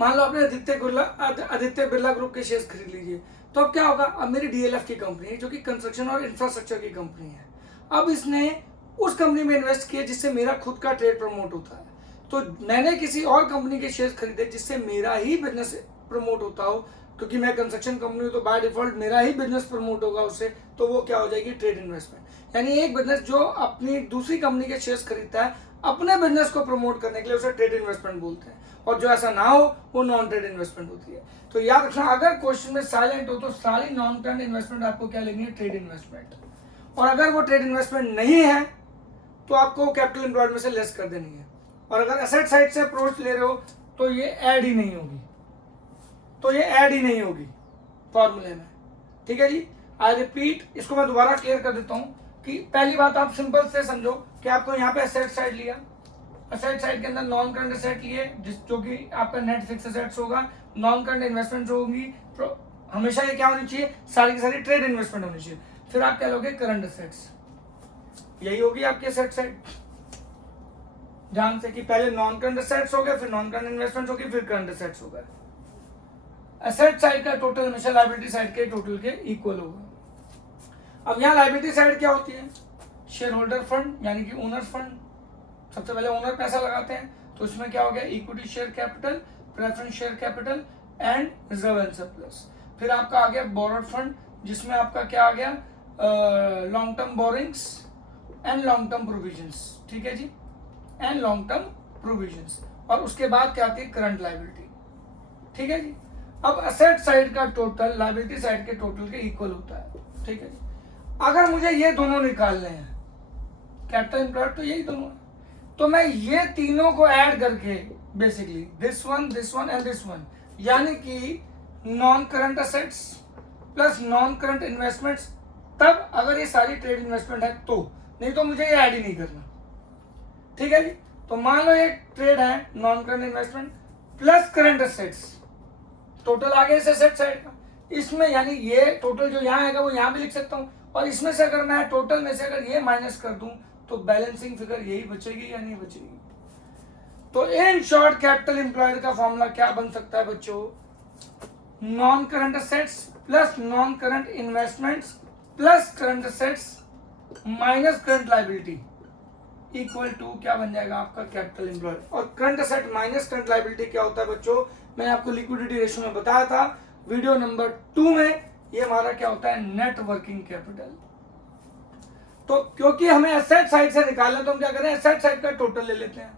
मान लो आपने आदित्य बिरला ग्रुप के शेयर्स खरीद लीजिए, तो अब क्या होगा, अब मेरी डीएलएफ की कंपनी है जो कि कंस्ट्रक्शन और इंफ्रास्ट्रक्चर की कंपनी है। अब इसने उस कंपनी में इन्वेस्ट किया जिससे मेरा खुद का ट्रेड प्रमोट होता है, तो मैंने किसी और कंपनी के शेयर्स खरीदे जिससे मेरा ही बिजनेस प्रमोट होता हो, क्योंकि मैं कंस्ट्रक्शन कंपनी हूं तो बाय डिफॉल्ट मेरा ही बिजनेस प्रमोट होगा उससे, तो वो क्या हो जाएगी, ट्रेड इन्वेस्टमेंट। यानी एक बिजनेस जो अपनी दूसरी कंपनी के शेयर्स खरीदता है अपने बिजनेस को प्रमोट करने के लिए उसे ट्रेड इन्वेस्टमेंट बोलते हैं, और जो ऐसा ना हो वो नॉन ट्रेड इन्वेस्टमेंट होती है। तो याद रखना, अगर क्वेश्चन में साइलेंट हो तो सारी नॉन ट्रेड इन्वेस्टमेंट आपको क्या लेनी है, ट्रेड इन्वेस्टमेंट, और अगर वो ट्रेड इन्वेस्टमेंट नहीं है तो आपको कैपिटल एम्प्लॉयड में से लेस कर देनी है। और अगर एसेट साइड से अप्रोच ले रहे हो तो ये ऐड ही नहीं होगी, तो ये ऐड ही नहीं होगी फॉर्मूले में। ठीक है जी, आई रिपीट, इसको मैं दोबारा क्लियर कर देता हूँ कि पहली बात आप सिंपल से समझो कि आपको यहाँ पे एसेट साइड लिया, एसेट साइड के अंदर नॉन करंट एसेट लिए जो कि आपका नेट फिक्स एसेट्स होगा, नॉन करंट इन्वेस्टमेंट होगी, हमेशा ये क्या होनी चाहिए, सारी की सारी ट्रेड इन्वेस्टमेंट होनी चाहिए। फिर आप क्या लोगे, करंट एसेट्स, यही होगी आपकी एसेट साइड। ध्यान से कि पहले नॉन करंट एसेट्स हो गए, फिर नॉन करंट इन्वेस्टमेंट होगी, फिर करंट एसेट्स हो गए। एसेट साइड का टोटल हमेशा लायबिलिटी साइड के टोटल के इक्वल होगा। अब यहाँ लायबिलिटी साइड क्या होती है, शेयर होल्डर फंड यानी कि ओनर फंड। सबसे पहले ओनर पैसा लगाते हैं, तो इसमें क्या हो गया, equity share capital, preference share capital and reserve and surplus. फिर आपका आ गया बोरोड फंड, जिसमें आपका क्या आ गया, long term borrowings and long term provisions. ठीक है जी, एंड लॉन्ग टर्म प्रोविजंस। और उसके बाद क्या आती है, करंट लायबिलिटी। ठीक है जी, अब एसेट साइड का टोटल लायबिलिटी साइड के टोटल के इक्वल होता है। ठीक है जी, अगर मुझे ये दोनों निकालने हैं, कैपिटल एम्प्लॉयड तो यही दोनों है, तो मैं ये तीनों को ऐड करके basically this one and this one, यानी कि non current assets plus non current investments, तब अगर ये सारी ट्रेड इन्वेस्टमेंट है तो, नहीं तो मुझे ये ऐड ही नहीं करना। ठीक है जी, तो मान लो एक ट्रेड है non current investment plus current assets, total आ गया इस एसेट साइड का, इसमें यानी ये टोटल जो यहाँ आएगा वो यहाँ भी लिख सकता हूँ, और इसमें से अगर मैं टोटल में से अगर ये माइनस कर दूं तो बैलेंसिंग फिगर यही बचेगी या नहीं बचेगी। तो इन शॉर्ट कैपिटल एम्प्लॉयड का फॉर्मूला क्या बन सकता है बच्चों, non current assets plus non current investments plus current assets minus current liability equal to क्या बन जाएगा आपका कैपिटल एम्प्लॉयड। और current asset minus current liability क्या होता है बच्चों, मैंने आपको लिक्विडिटी रेशियो में बताया था वीडियो नंबर 2 में, ये हमारा क्या होता है, नेट वर्किंग कैपिटल। तो क्योंकि हमें एसेट साइड से निकालना, तो हम क्या करें, एसेट साइड का टोटल ले लेते हैं।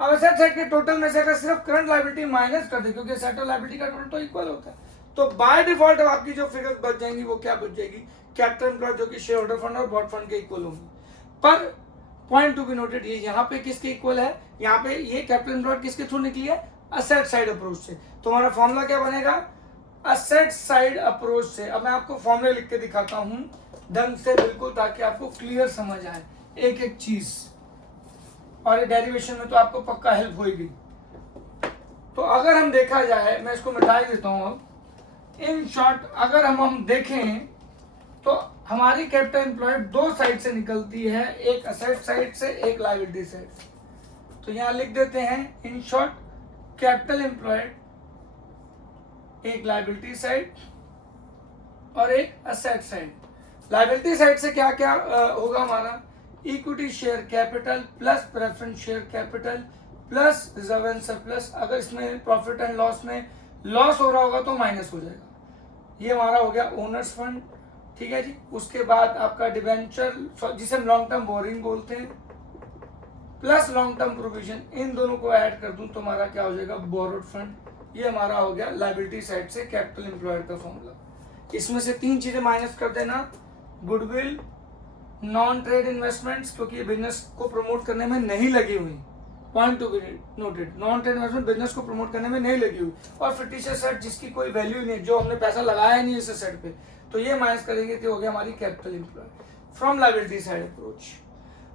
अब एसेट साइड के टोटल में से अगर सिर्फ करंट लायबिलिटी माइनस कर दे, क्योंकि एसेट और लायबिलिटी का टोटल तो इक्वल होता है, तो बाय डिफॉल्ट आपकी जो फिगर बच जाएंगी वो क्या बच जाएगी, कैपिटल एम्प्लॉयड जो कि शेयर होल्डर फंड और बॉन्ड फंड के इक्वल होंगी। पर पॉइंट टू बी नोटेड, ये यहाँ पे किसके इक्वल है, यहाँ पे ये कैपिटल एम्प्लॉयड किसके थ्रू निकली है, एसेट साइड अप्रोच से। तो हमारा फॉर्मूला क्या बनेगा, एसेट साइड अप्रोच से। अब मैं आपको फॉर्मूला लिख के दिखाता हूं ढंग से बिल्कुल, ताकि आपको क्लियर समझ आए एक एक चीज, और ये डेरिवेशन में तो आपको पक्का हेल्प होगी। तो अगर हम देखा जाए, मैं इसको मिटा देता हूं अब, इन शॉर्ट अगर हम देखें तो हमारी कैपिटल एम्प्लॉयड दो साइड से निकलती है, एक एसेट साइड से, एक लायबिलिटी साइड से। तो यहां लिख देते हैं इन शॉर्ट कैपिटल एम्प्लॉयड एक लायबिलिटी साइड और एक एसेट साइड। लायबिलिटी साइड से क्या क्या होगा हमारा, equity share capital plus preference share capital plus reserve and surplus. अगर इसमें प्रॉफिट एंड लॉस में लॉस हो रहा होगा तो माइनस हो जाएगा। ये हमारा हो गया ओनर्स फंड। ठीक है जी, उसके बाद आपका डिबेंचर जिसे हम लॉन्ग टर्म बोरिंग बोलते हैं प्लस लॉन्ग टर्म प्रोविजन, इन दोनों को ऐड कर दूं तो हमारा क्या हो जाएगा, बोरोड फंड। ये हमारा हो गया लायबिलिटी साइड से कैपिटल एम्प्लॉयड का फॉर्मूला। इसमें से 3 चीजें माइनस कर देना, गुडविल, नॉन ट्रेड इन्वेस्टमेंट्स, क्योंकि ये बिजनेस को प्रमोट करने में नहीं लगी हुई, point to be noted, non trade investment business को प्रमोट करने में नहीं लगी हुई, और फिक्टिशियस एसेट जिसकी कोई वैल्यू नहीं है, जो हमने पैसा लगाया नहीं इस एसेट पे, तो ये माइनस करेंगे तो हो गया हमारी capital employed from liability side approach.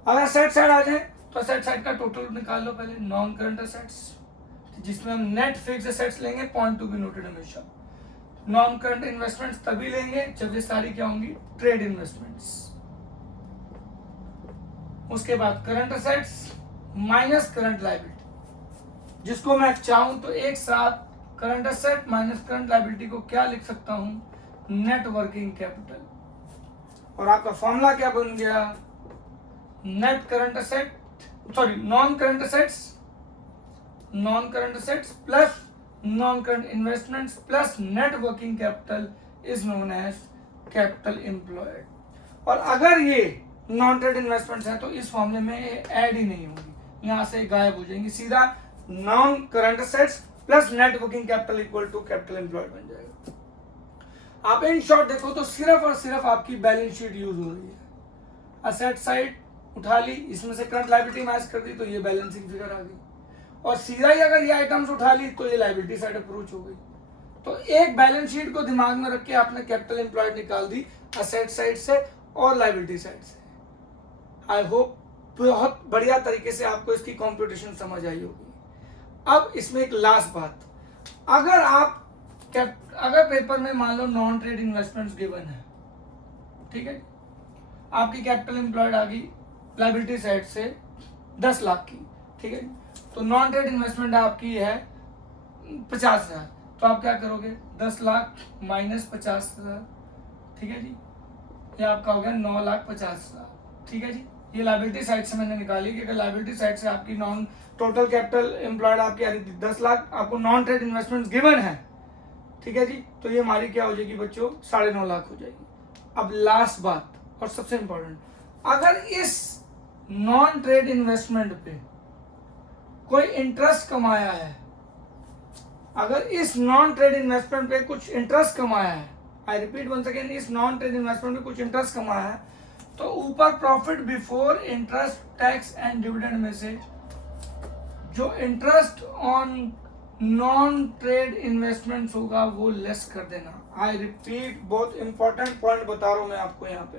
अगर एसेट साइड आ जाए तो एसेट साइड का टोटल निकाल लो पहले, नॉन करंट एसेट्स जिसमें हम नेट फिक्स एसेट्स लेंगे, पॉइंट टू बी नोटेड हमेशा। नॉन करंट इन्वेस्टमेंट्स तभी लेंगे जब ये सारी क्या होंगी, ट्रेड इन्वेस्टमेंट्स। उसके बाद current assets minus current liability, जिसको मैं चाहूं तो एक साथ current asset minus current liability को क्या लिख सकता हूं, नेट वर्किंग कैपिटल। और आपका फॉर्मूला क्या बन गया, net current asset, sorry non current assets plus non current investments plus net working capital is known as capital employed. और अगर ये नॉन ट्रेड इन्वेस्टमेंट्स हैं तो इस फॉर्मूले में ऐड ही नहीं होगी, यहाँ से गायब हो जाएंगी, सीधा non current assets plus net working capital equal to capital employed बन जाएगा। आप इन शॉर्ट देखो तो सिर्फ और सिर्फ आपकी बैलेंस शीट यूज हो रही है। असेट साइड उठा ली, इसमें से करंट लायबिलिटी मैच कर दी तो ये बैलेंसिंग फिगर आ गई, और सीधा ही अगर ये आइटम्स उठा ली तो ये लायबिलिटी साइड अप्रोच हो गई। तो एक बैलेंस शीट को दिमाग में रख के आपने कैपिटल एम्प्लॉयड निकाल दी असेट साइड से और लायबिलिटी साइड से। आई होप बहुत बढ़िया तरीके से आपको इसकी कॉम्पिटिशन समझ आई होगी। अब इसमें एक लास्ट बात, अगर पेपर में मान लो नॉन ट्रेड इन्वेस्टमेंट्स गिवन है, ठीक है, आपकी कैपिटल एम्प्लॉयड आ गई लायबिलिटी साइड से 10 लाख की, ठीक है, तो नॉन ट्रेड इन्वेस्टमेंट आपकी है 50,000, तो आप क्या करोगे 10 लाख माइनस 50,000, ठीक है जी, ये आपका हो गया 9,50,000, ठीक है जी। ये लायबिलिटी साइड से मैंने निकाली कि अगर लायबिलिटी साइड से आपकी नॉन टोटल कैपिटल एम्प्लॉयड आपकी आ रही थी 10 लाख, आपको नॉन ट्रेड इन्वेस्टमेंट गिवन है, ठीक है जी, तो ये हमारी क्या हो जाएगी बच्चों 9.5 लाख हो जाएगी। अब लास्ट बात और सबसे इंपॉर्टेंट, अगर इस नॉन ट्रेड इन्वेस्टमेंट पे कोई इंटरेस्ट कमाया है, अगर इस नॉन ट्रेड इन्वेस्टमेंट पे कुछ इंटरेस्ट कमाया है, आई रिपीट वंस अगेन, इस नॉन ट्रेड इन्वेस्टमेंट में कुछ इंटरेस्ट कमाया है, तो ऊपर profit before interest tax and dividend में से जो interest on non trade investments होगा वो लेस कर देना। आई रिपीट, बहुत इंपॉर्टेंट पॉइंट बता रहा हूं मैं आपको यहाँ पे।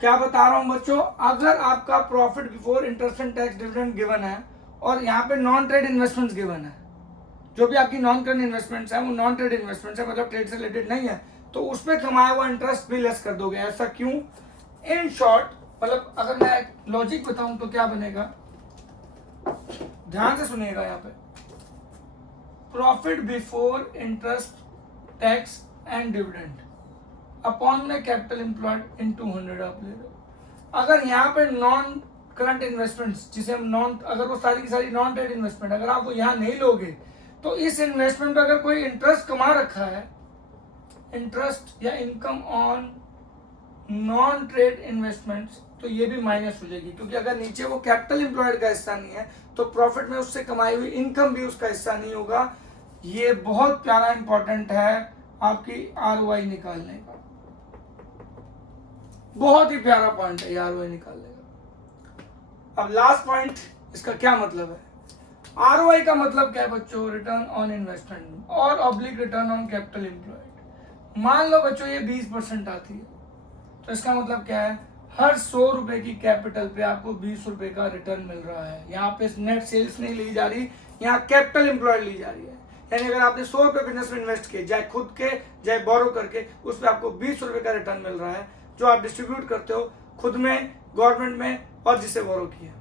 क्या बता रहा हूं बच्चों, अगर आपका profit before interest and tax dividend given है और यहाँ पे नॉन ट्रेड इन्वेस्टमेंट्स गिवन है, जो भी आपकी नॉन करंट इन्वेस्टमेंट्स है वो नॉन ट्रेड इन्वेस्टमेंट्स है, मतलब ट्रेड से रिलेटेड नहीं है, तो उसमें कमाया हुआ इंटरेस्ट भी लेस कर दोगे। ऐसा क्यों? इन शॉर्ट, मतलब अगर मैं लॉजिक बताऊं तो क्या बनेगा, ध्यान से सुनिएगा यहाँ पे, profit before interest tax and dividend upon में कैपिटल एम्प्लॉयड इन 200 आप ले रहे हो। अगर यहाँ पे नॉन करंट इन्वेस्टमेंट्स, जिसे हम नॉन, अगर वो सारी की सारी नॉन ट्रेड इन्वेस्टमेंट अगर आप वो यहाँ नहीं लोगे, तो इस इन्वेस्टमेंट पे अगर कोई इंटरेस्ट कमा रखा है, इंटरेस्ट या income on non trade investments, तो ये भी माइनस हो जाएगी, क्योंकि अगर नीचे वो कैपिटल एम्प्लॉयड का हिस्सा नहीं है तो प्रॉफिट में उससे कमाई हुई इनकम भी उसका हिस्सा नहीं होगा। ये बहुत प्यारा इंपॉर्टेंट है आपकी ROI निकालने का, बहुत ही प्यारा पॉइंट है ROI निकालने का। अब लास्ट पॉइंट, इसका क्या मतलब है? ROI का मतलब क्या है बच्चों? रिटर्न ऑन इन्वेस्टमेंट और oblique return on capital employed. मान लो बच्चों ये 20% आती है, तो इसका मतलब क्या है, हर 100 रुपए की कैपिटल पे आपको 20 रुपए का रिटर्न मिल रहा है। यहाँ पे नेट सेल्स नहीं ली जा रही, यहाँ कैपिटल एम्प्लॉयड ली जा रही है। यानी अगर आपने 100 रुपए बिजनेस में इन्वेस्ट किए, चाहे खुद के चाहे बोरो करके, उस पर आपको 20 रुपए का रिटर्न मिल रहा है, जो आप डिस्ट्रीब्यूट करते हो खुद में, गवर्नमेंट में, और जिसे बोरो किया,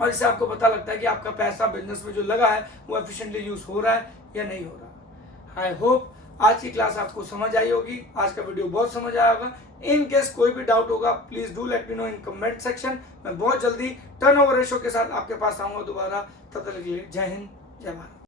और इससे आपको पता लगता है कि आपका पैसा बिजनेस में जो लगा है वो एफिशिएंटली यूज हो रहा है या नहीं हो रहा। आई होप आज की क्लास आपको समझ आई होगी, आज का वीडियो बहुत समझ आया होगा। इन केस कोई भी डाउट होगा please do let me know in comment section. मैं बहुत जल्दी टर्नओवर रेशो के साथ आपके पास आऊंगा दोबारा। तब तक के लिए जय हिंद, जय भारत।